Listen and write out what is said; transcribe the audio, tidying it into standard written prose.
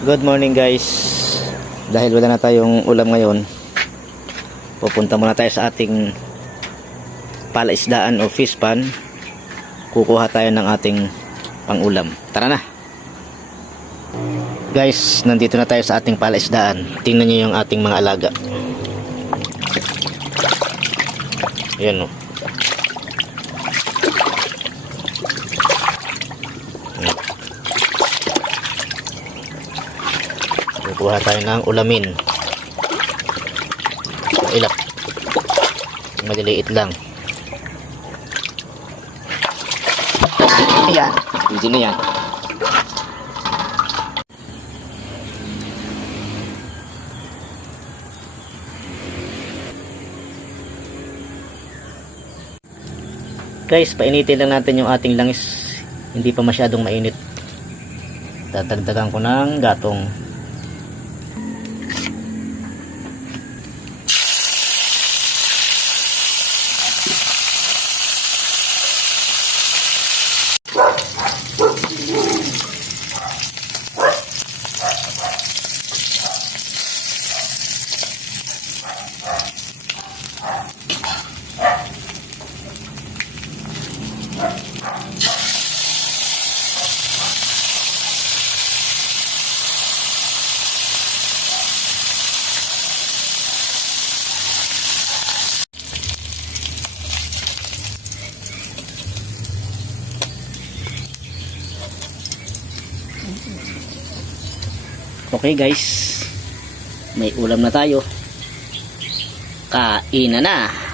Good morning guys. Dahil wala na tayong ulam ngayon, pupunta muna tayo sa ating palaisdaan o fish pan. Kukuha tayo ng ating pangulam. Tara na. Guys, nandito na tayo sa ating palaisdaan. Tingnan niyo yung ating mga alaga. Ayan o. Kukuha tayo ng ulamin. Ilap. Maliliit lang. Ayan. Hindi na yan. Guys, painitin lang natin yung ating langis. Hindi pa masyadong mainit. Dadagdagan ko ng gatong. Okay guys, may ulam na tayo. Kain na na.